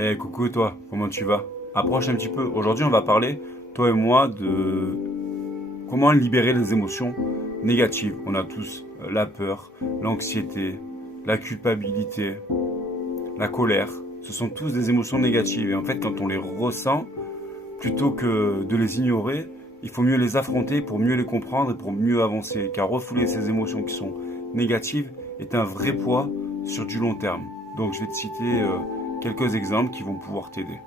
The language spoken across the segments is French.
Eh coucou toi, comment tu vas? Approche un petit peu. Aujourd'hui on va parler, toi et moi, de comment libérer les émotions négatives. On a tous la peur, l'anxiété, la culpabilité, la colère. Ce sont tous des émotions négatives. Et en fait quand on les ressent, plutôt que de les ignorer, il faut mieux les affronter pour mieux les comprendre et pour mieux avancer. Car refouler ces émotions qui sont négatives est un vrai poids sur du long terme. Donc je vais te citer quelques exemples qui vont pouvoir t'aider.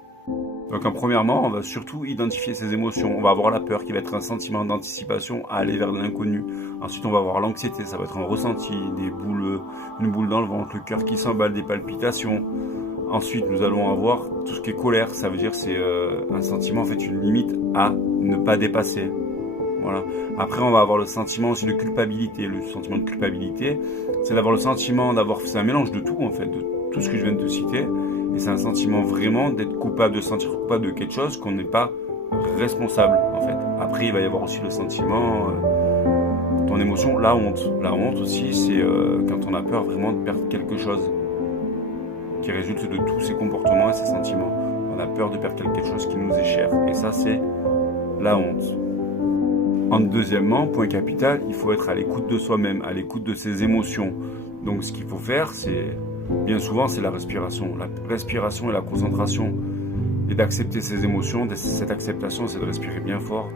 Donc premièrement, on va surtout identifier ces émotions. On va avoir la peur qui va être un sentiment d'anticipation à aller vers l'inconnu. Ensuite, on va avoir l'anxiété, ça va être un ressenti, une boule dans le ventre, le cœur qui s'emballe, des palpitations. Ensuite, nous allons avoir tout ce qui est colère, ça veut dire c'est un sentiment, en fait, une limite à ne pas dépasser. Voilà. Après, on va avoir le sentiment aussi de culpabilité. Le sentiment de culpabilité, c'est d'avoir le sentiment c'est un mélange de tout, en fait, de tout ce que je viens de te citer. Et c'est un sentiment vraiment d'être coupable, de se sentir coupable de quelque chose qu'on n'est pas responsable, en fait. Après, il va y avoir aussi le sentiment, ton émotion, la honte. La honte aussi, c'est quand on a peur vraiment de perdre quelque chose qui résulte de tous ces comportements et ces sentiments. On a peur de perdre quelque chose qui nous est cher. Et ça, c'est la honte. Deuxièmement, point capital, il faut être à l'écoute de soi-même, à l'écoute de ses émotions. Donc ce qu'il faut faire, bien souvent, c'est la respiration. La respiration et la concentration. Et d'accepter ses émotions. Cette acceptation, c'est de respirer bien fort.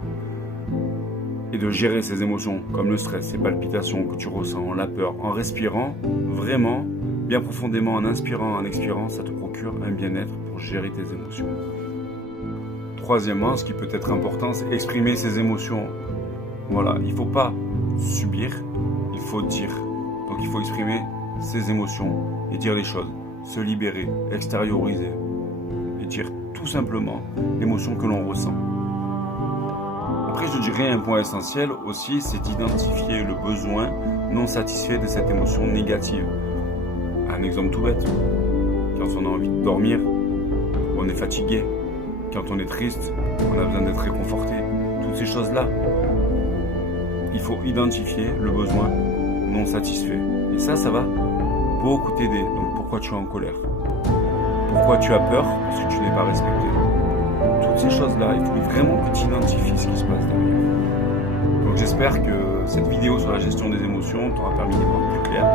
Et de gérer ses émotions, comme le stress, ces palpitations que tu ressens, la peur. En respirant, vraiment, bien profondément, en inspirant, en expirant, ça te procure un bien-être pour gérer tes émotions. Troisièmement, ce qui peut être important, c'est exprimer ses émotions. Voilà, il ne faut pas subir, il faut dire. Donc il faut exprimer ses émotions et dire les choses, se libérer, extérioriser et dire tout simplement l'émotion que l'on ressent. Après, je dirais un point essentiel aussi, c'est d'identifier le besoin non satisfait de cette émotion négative. Un exemple tout bête, quand on a envie de dormir, on est fatigué, quand on est triste, on a besoin d'être réconforté, toutes ces choses-là. Il faut identifier le besoin non satisfait. Et ça va beaucoup t'aider. Donc pourquoi tu es en colère? Pourquoi tu as peur? Parce que tu n'es pas respecté. Toutes ces choses-là, il faut vraiment que tu identifies ce qui se passe derrière. Donc j'espère que cette vidéo sur la gestion des émotions t'aura permis d'y voir plus clair.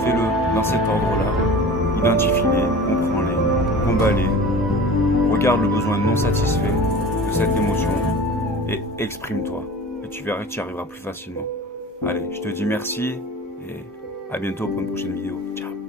Fais-le dans cet ordre-là. Identifie-les, comprends-les, combats-les. Regarde le besoin non satisfait de cette émotion et exprime-toi. Et tu verras que tu y arriveras plus facilement. Allez, je te dis merci et à bientôt pour une prochaine vidéo. Ciao.